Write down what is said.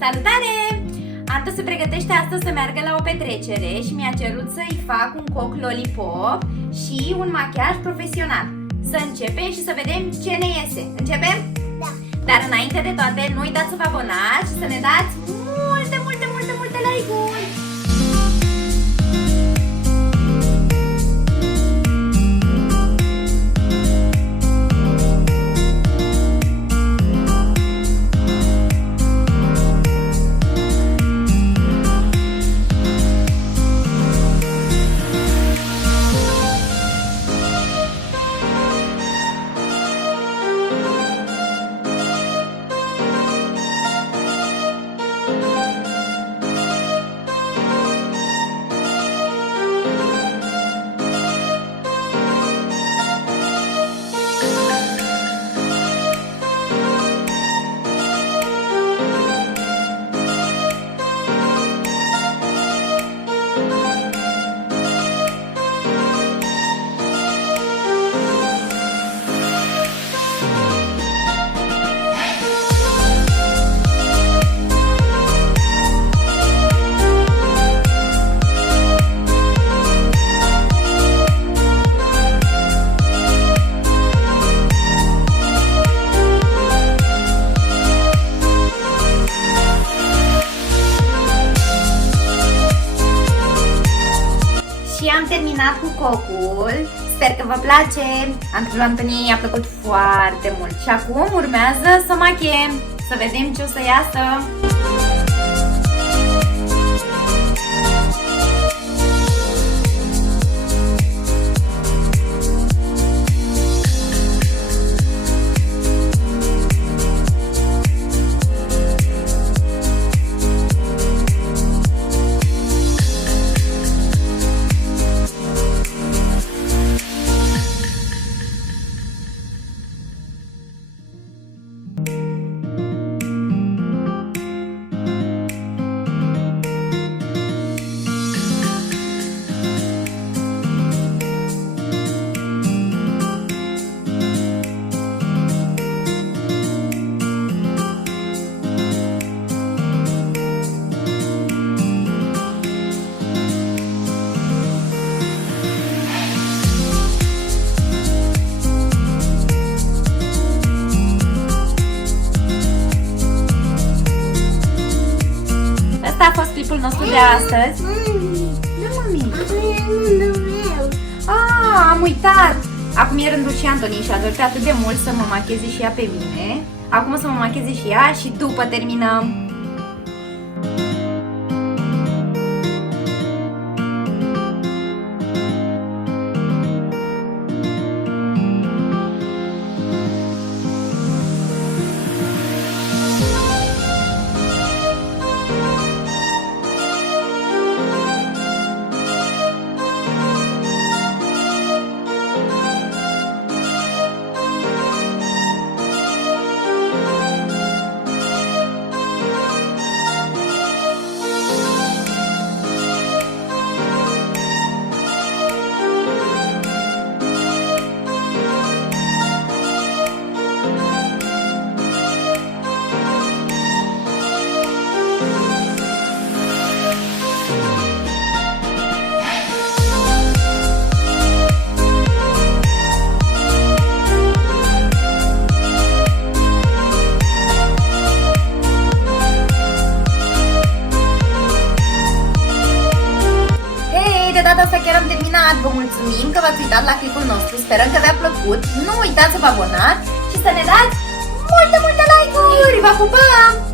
Salutare! Anto se pregătește astăzi să meargă la o petrecere și mi-a cerut să-i fac un coc lollipop și un machiaj profesional. Să începem și să vedem ce ne iese. Începem? Da. Dar înainte de toate, nu uitați să vă abonați și să ne dați multe like-uri! Și am terminat cu cocul. Sper că vă place. Antoniei i-a plăcut foarte mult. Și acum urmează să machiem. Să vedem ce o să iasă. Asta a fost clipul nostru de astăzi. Am uitat! Acum e rândul și Antoniei și a dorit atât de mult să mă macheze și ea pe mine. Acum o să mă macheze și ea și după terminăm. De data asta chiar am terminat. Vă mulțumim că v-ați uitat la clipul nostru. Sperăm că v-a plăcut. Nu uitați să vă abonați și să ne dați multe like-uri. Vă pupăm!